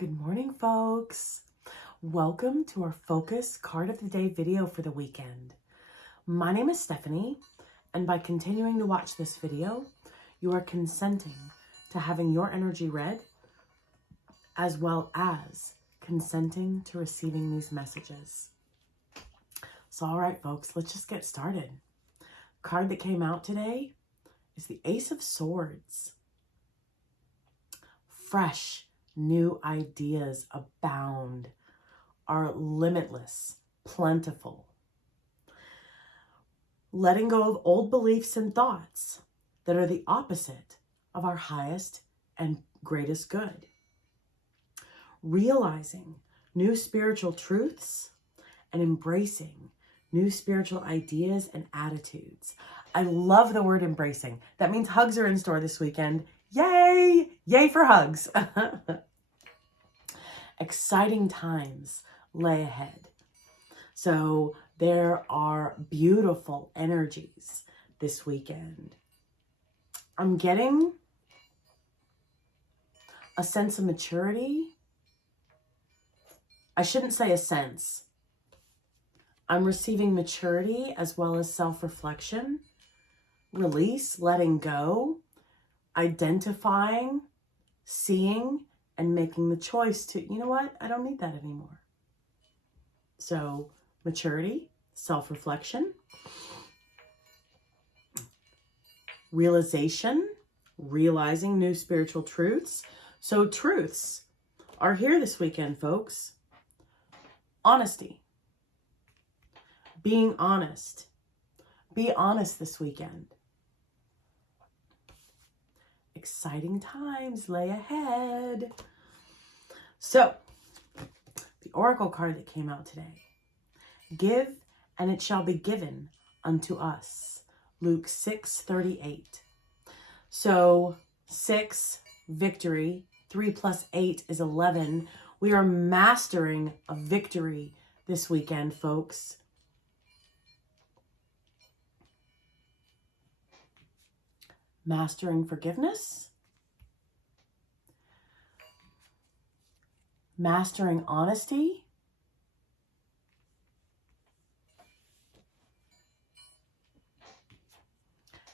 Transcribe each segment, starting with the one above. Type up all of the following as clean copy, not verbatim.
Good morning, folks. Welcome to our Focus Card of the Day video for the weekend. My name is Stephanie, and by continuing to watch this video, you are consenting to having your energy read, as well as consenting to receiving these messages. So, all right, folks, let's just get started. Card that came out today is the Ace of Swords. Fresh, new ideas abound, are limitless, plentiful. Letting go of old beliefs and thoughts that are the opposite of our highest and greatest good. Realizing new spiritual truths and embracing new spiritual ideas and attitudes. I love the word embracing. That means hugs are in store this weekend. Yay! Yay for hugs. Exciting times lay ahead. So there are beautiful energies this weekend. I'm getting a sense of maturity. I shouldn't say a sense. I'm receiving maturity as well as self-reflection, release, letting go, identifying, seeing, and making the choice to, you know what, I don't need that anymore. So maturity, self-reflection, realization, realizing new spiritual truths. So truths are here this weekend, folks. Honesty. Being honest. Be honest this weekend. Exciting times lay ahead. So, the Oracle card that came out today. Give, and it shall be given unto us. Luke 6:38. So, 6, victory. 3 plus 8 is 11. We are mastering a victory this weekend, folks. Mastering forgiveness. Mastering honesty.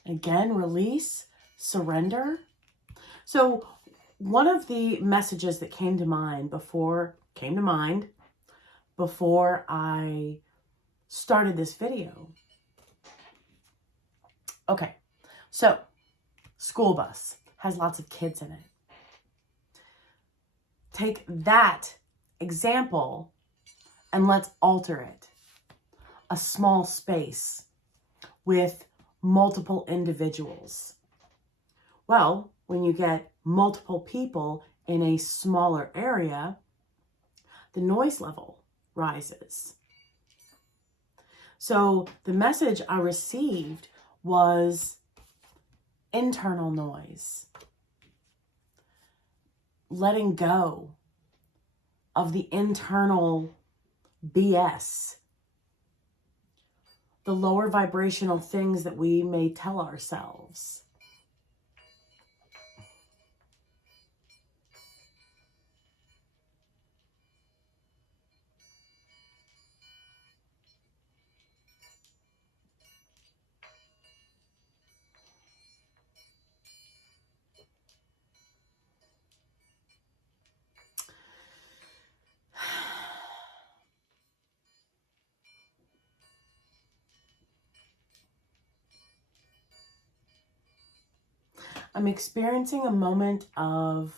Again, release, surrender. So one of the messages that came to mind before I started this video. Okay, so school bus has lots of kids in it. Take that example and let's alter it. A small space with multiple individuals. Well, when you get multiple people in a smaller area, the noise level rises. So the message I received was internal noise. Letting go of the internal BS. The lower vibrational things that we may tell ourselves. I'm experiencing a moment of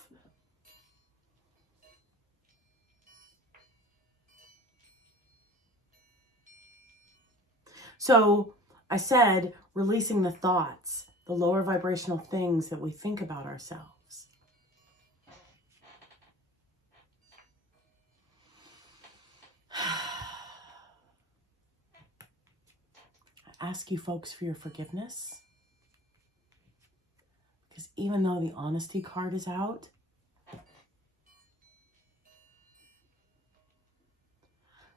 so I said releasing the thoughts, the lower vibrational things that we think about ourselves. I ask you folks for your forgiveness. Because even though the honesty card is out,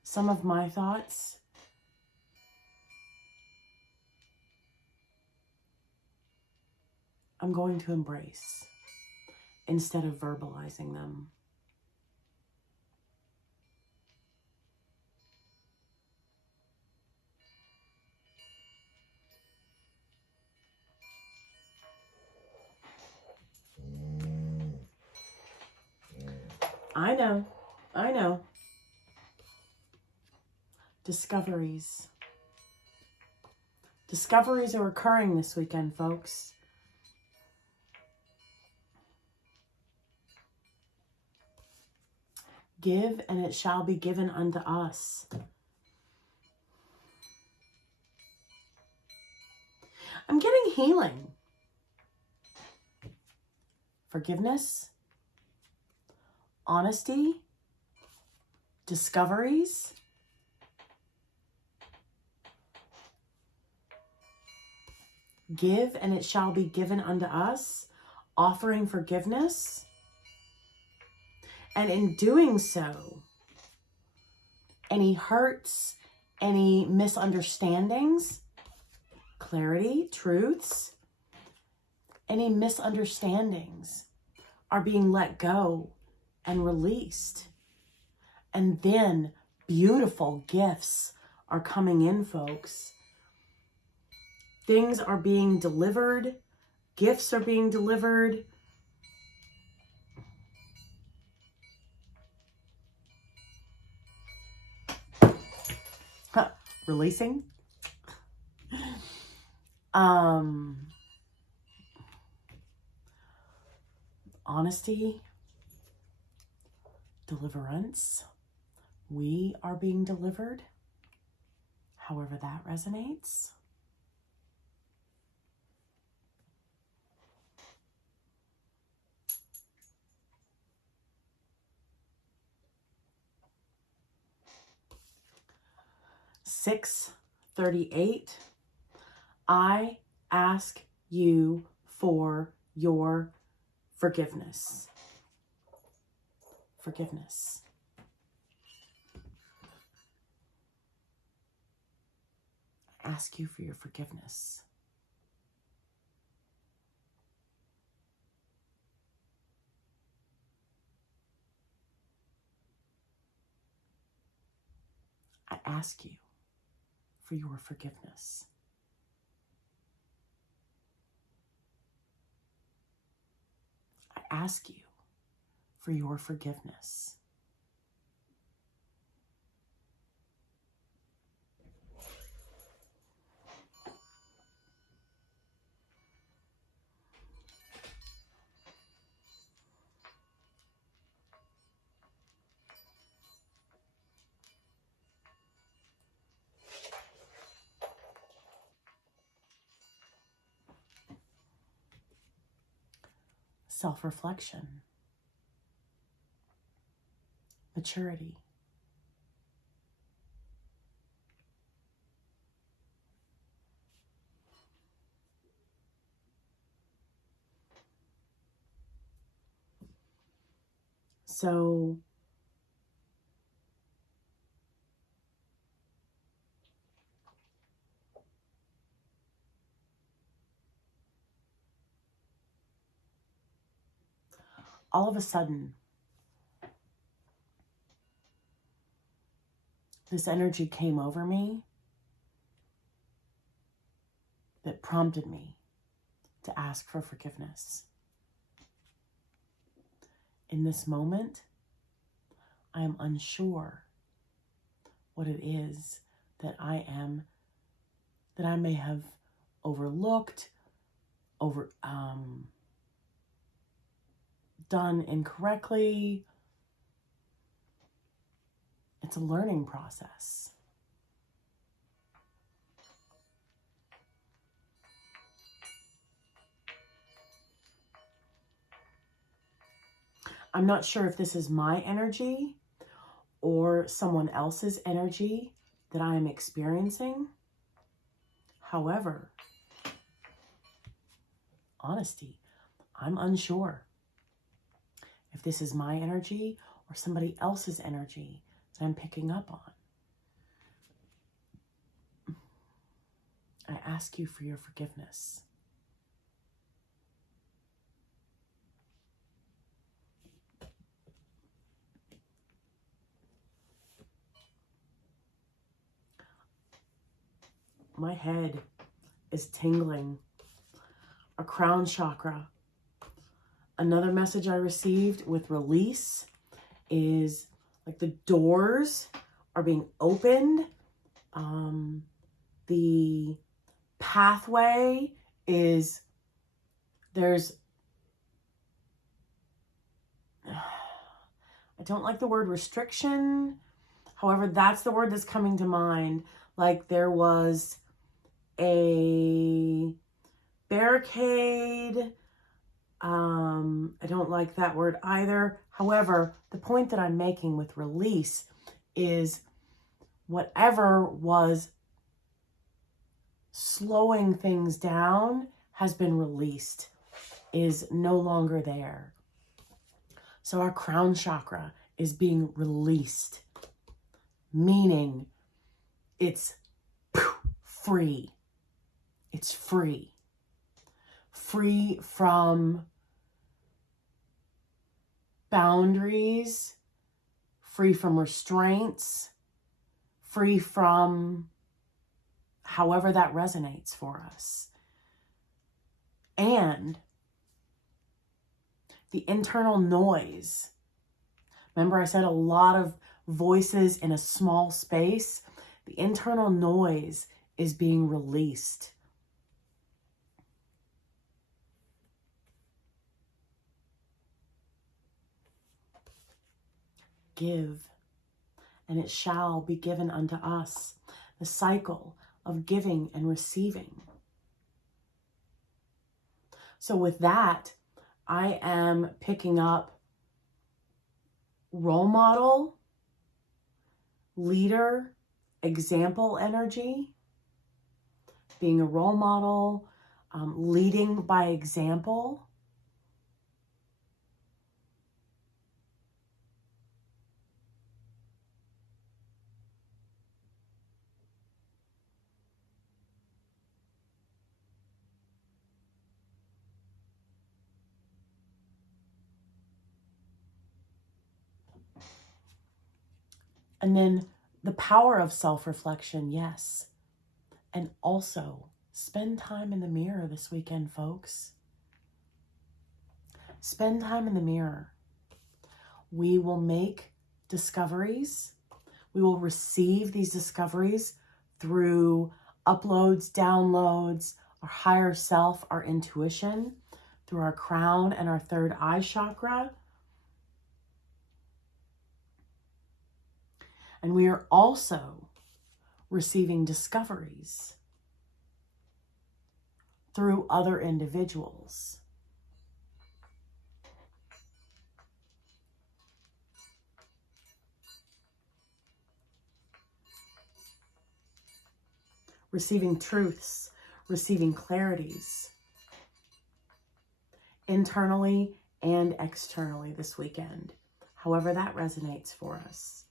some of my thoughts I'm going to embrace instead of verbalizing them. I know. I know. Discoveries. Discoveries are occurring this weekend, folks. Give, and it shall be given unto us. I'm getting healing. Forgiveness. Honesty. Discoveries. Give, and it shall be given unto us. Offering forgiveness. And in doing so, any hurts, any misunderstandings, clarity, truths, any misunderstandings are being let go and released. And then beautiful gifts are coming in, folks. Things are being delivered. Gifts are being delivered. Releasing. Honesty. Deliverance. We are being delivered. However that resonates. $6:38. I ask you for your forgiveness. Forgiveness. I ask you for your forgiveness. I ask you for your forgiveness. I ask you for your forgiveness. Self-reflection, maturity, so all of a sudden, this energy came over me that prompted me to ask for forgiveness. In this moment, I am unsure what it is that I may have overlooked, done incorrectly. It's a learning process. I'm not sure if this is my energy or someone else's energy that I am experiencing. However, honesty, I'm unsure if this is my energy or somebody else's energy that I'm picking up on. I ask you for your forgiveness. My head is tingling. A crown chakra. Another message I received with release is like the doors are being opened. The pathway is, there's, I don't like the word restriction. However, that's the word that's coming to mind. Like there was a barricade. I don't like that word either. However, the point that I'm making with release is whatever was slowing things down has been released, is no longer there. So our crown chakra is being released, meaning it's free. It's free. Free from boundaries, free from restraints, free from however that resonates for us. And the internal noise. Remember I said a lot of voices in a small space? The internal noise is being released. Give, and it shall be given unto us. The cycle of giving and receiving. So with that, I am picking up role model, leader, example energy, being a role model, leading by example. And then the power of self-reflection, yes. And also, spend time in the mirror this weekend, folks. Spend time in the mirror. We will make discoveries. We will receive these discoveries through uploads, downloads, our higher self, our intuition, through our crown and our third eye chakra. And we are also receiving discoveries through other individuals. Receiving truths, receiving clarities, internally and externally this weekend, however that resonates for us.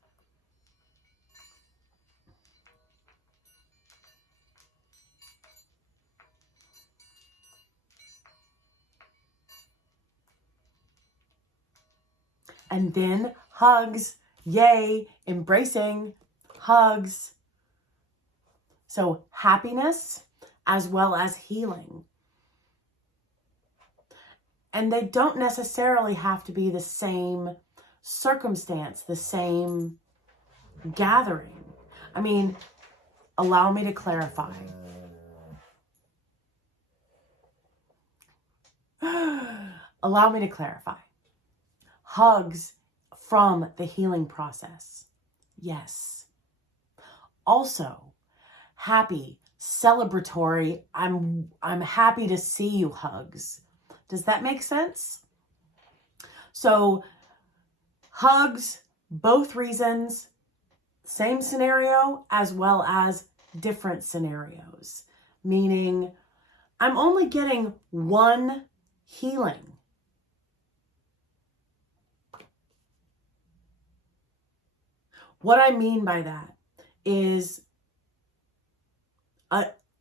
And then hugs, yay, embracing hugs. So happiness as well as healing. And they don't necessarily have to be the same circumstance, the same gathering. I mean, allow me to clarify. Allow me to clarify. Hugs from the healing process. Yes. Also, happy, celebratory, I'm happy to see you hugs. Does that make sense? So, hugs, both reasons, same scenario as well as different scenarios. Meaning, I'm only getting one healing. What I mean by that is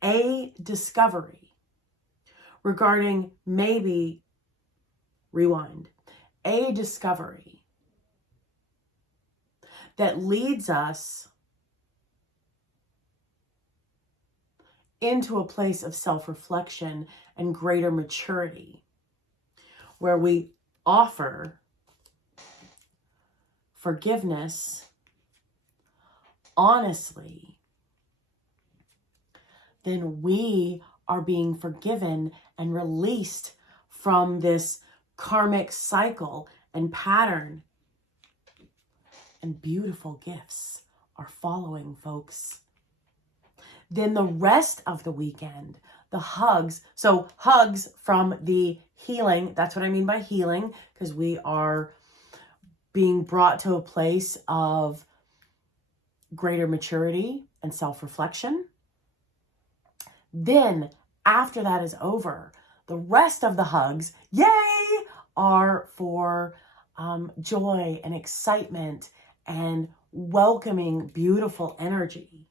a discovery regarding maybe, rewind, a discovery that leads us into a place of self-reflection and greater maturity, where we offer forgiveness honestly, then we are being forgiven and released from this karmic cycle and pattern. And beautiful gifts are following, folks. Then the rest of the weekend, the hugs. So hugs from the healing. That's what I mean by healing, because we are being brought to a place of greater maturity and self-reflection. Then after that is over, the rest of the hugs, yay, are for joy and excitement and welcoming beautiful energy.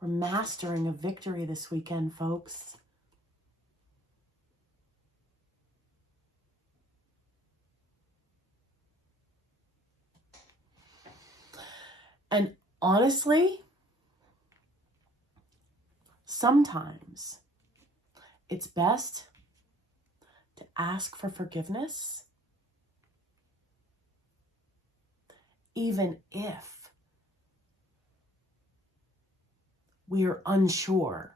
We're mastering a victory this weekend, folks. And honestly, sometimes it's best to ask for forgiveness, even if we are unsure.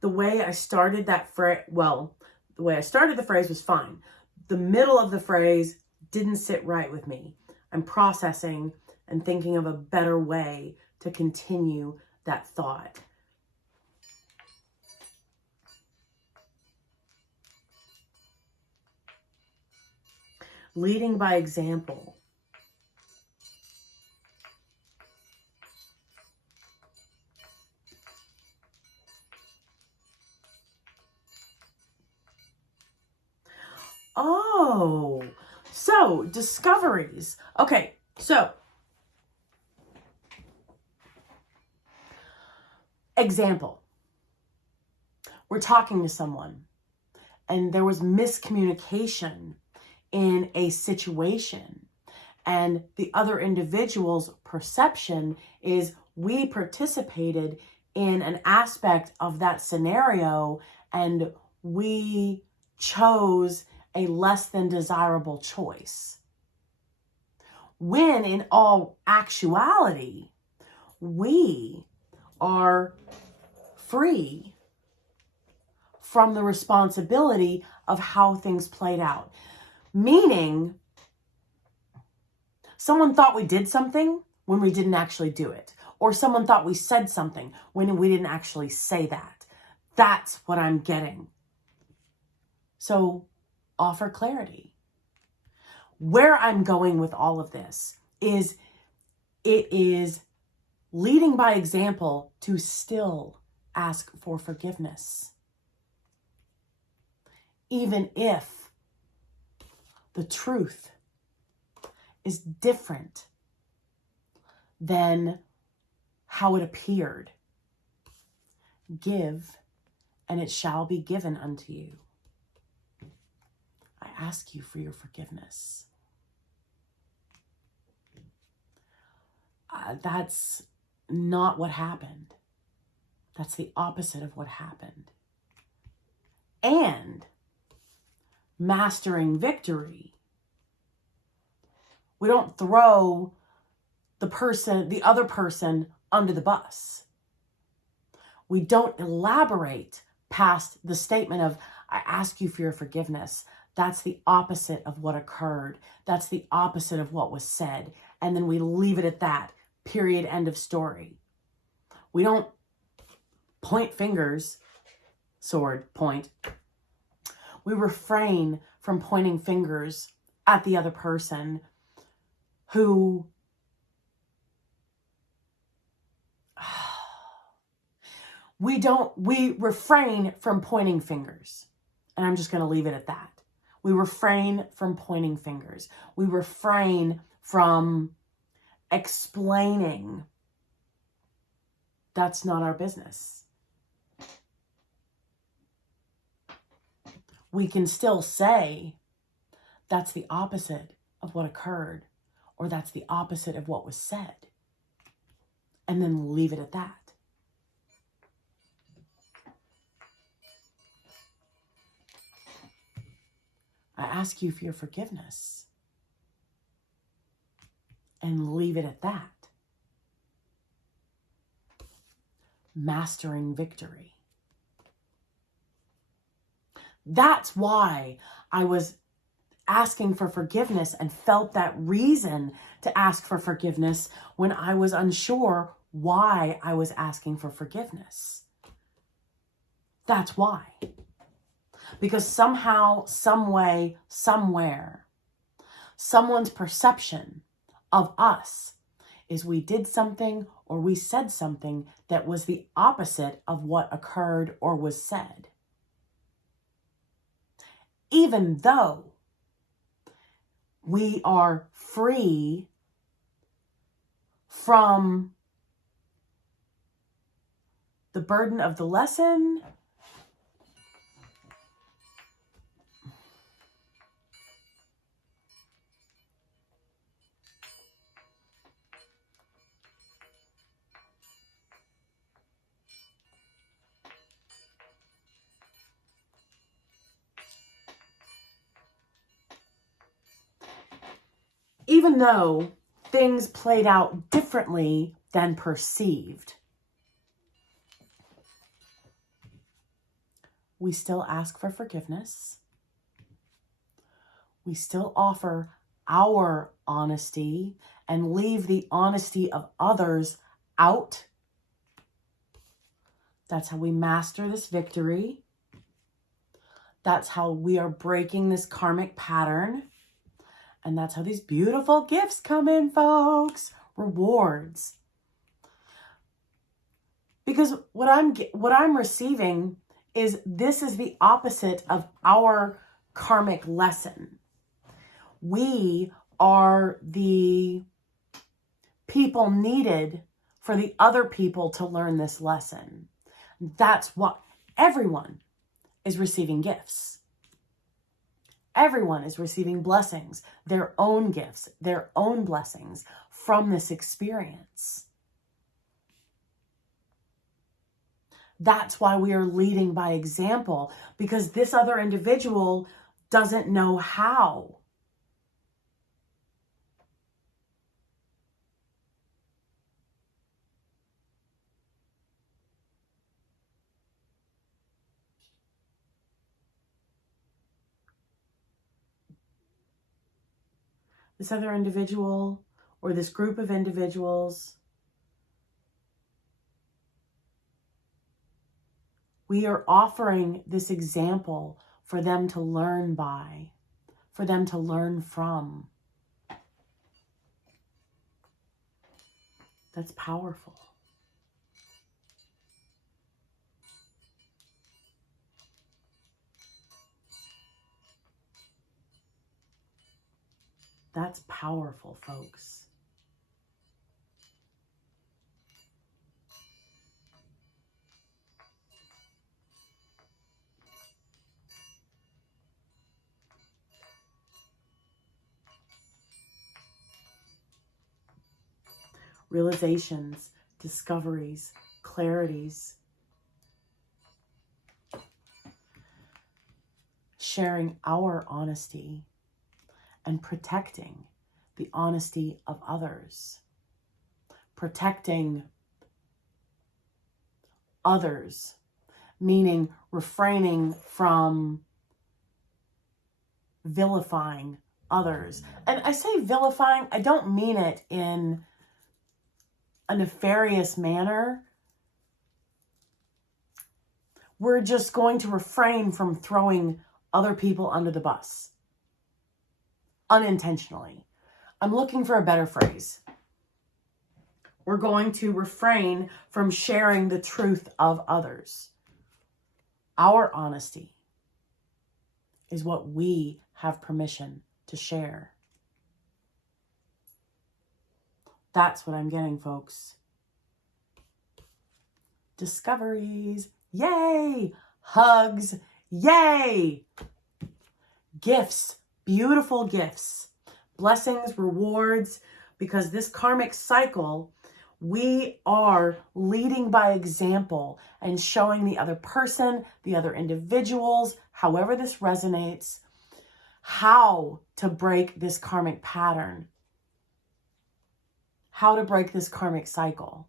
The way I started that phrase, well, the way I started the phrase was fine. The middle of the phrase didn't sit right with me. I'm processing and thinking of a better way to continue that thought. Leading by example. Oh, so discoveries. Okay, so example. We're talking to someone and there was miscommunication in a situation, and the other individual's perception is we participated in an aspect of that scenario and we chose a less than desirable choice. When in all actuality, we are free from the responsibility of how things played out. Meaning, someone thought we did something when we didn't actually do it. Or someone thought we said something when we didn't actually say that. That's what I'm getting. So, offer clarity. Where I'm going with all of this is it is leading by example to still ask for forgiveness. Even if the truth is different than how it appeared. Give, and it shall be given unto you. I ask you for your forgiveness. That's not what happened. That's the opposite of what happened. And mastering victory. We don't throw the other person under the bus. We don't elaborate past the statement of, I ask you for your forgiveness. That's the opposite of what occurred. That's the opposite of what was said. And then we leave it at that. Period. End of story. We don't point fingers, sword, point. We refrain from pointing fingers at the other person who we refrain from pointing fingers. And I'm just going to leave it at that. We refrain from pointing fingers. We refrain from explaining. That's not our business. We can still say, that's the opposite of what occurred, or that's the opposite of what was said, and then leave it at that. I ask you for your forgiveness, and leave it at that. Mastering victory. That's why I was asking for forgiveness and felt that reason to ask for forgiveness when I was unsure why I was asking for forgiveness. That's why. Because somehow, some way, somewhere, someone's perception of us is we did something or we said something that was the opposite of what occurred or was said. Even though we are free from the burden of the lesson, even though things played out differently than perceived, we still ask for forgiveness. We still offer our honesty and leave the honesty of others out. That's how we master this victory. That's how we are breaking this karmic pattern. And that's how these beautiful gifts come in, folks. Rewards. Because what I'm receiving is this is the opposite of our karmic lesson. We are the people needed for the other people to learn this lesson. That's what everyone is receiving gifts. Everyone is receiving blessings, their own gifts, their own blessings from this experience. That's why we are leading by example, because this other individual doesn't know how. This other individual or this group of individuals, we are offering this example for them to learn by, for them to learn from. That's powerful. That's powerful, folks. Realizations, discoveries, clarities. Sharing our honesty and protecting the honesty of others. Protecting others, meaning refraining from vilifying others. And I say vilifying, I don't mean it in a nefarious manner. We're just going to refrain from throwing other people under the bus. Unintentionally. I'm looking for a better phrase. We're going to refrain from sharing the truth of others. Our honesty is what we have permission to share. That's what I'm getting, folks. Discoveries. Yay! Hugs. Yay! Gifts. Beautiful gifts. Blessings, rewards. Because this karmic cycle, we are leading by example and showing the other person, the other individuals, however this resonates, how to break this karmic pattern. How to break this karmic cycle.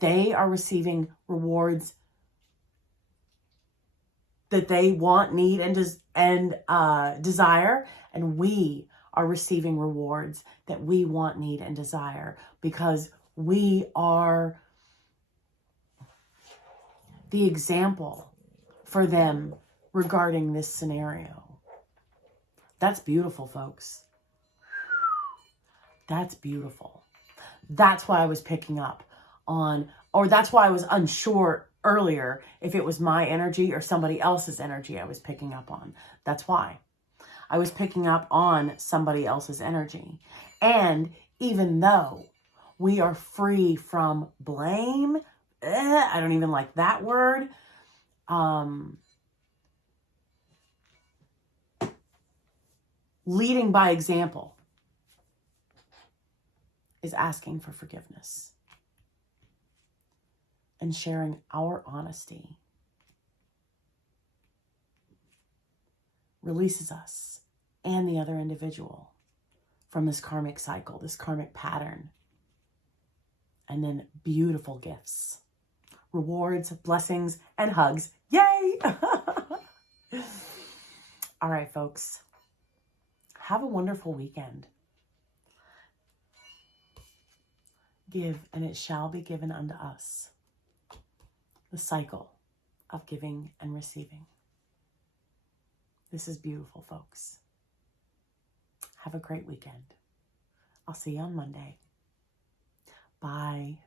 They are receiving rewards that they want, need, and desire, and we are receiving rewards that we want, need, and desire, because we are the example for them regarding this scenario. That's beautiful, folks. That's beautiful. That's why I was picking up on, or that's why I was unsure earlier if it was my energy or somebody else's energy I was picking up on. That's why. I was picking up on somebody else's energy. And even though we are free from blame, I don't even like that word, leading by example is asking for forgiveness and sharing our honesty releases us and the other individual from this karmic cycle, this karmic pattern. And then beautiful gifts, rewards, blessings, and hugs. Yay! All right, folks. Have a wonderful weekend. Give, and it shall be given unto us. The cycle of giving and receiving. This is beautiful, folks. Have a great weekend. I'll see you on Monday. Bye.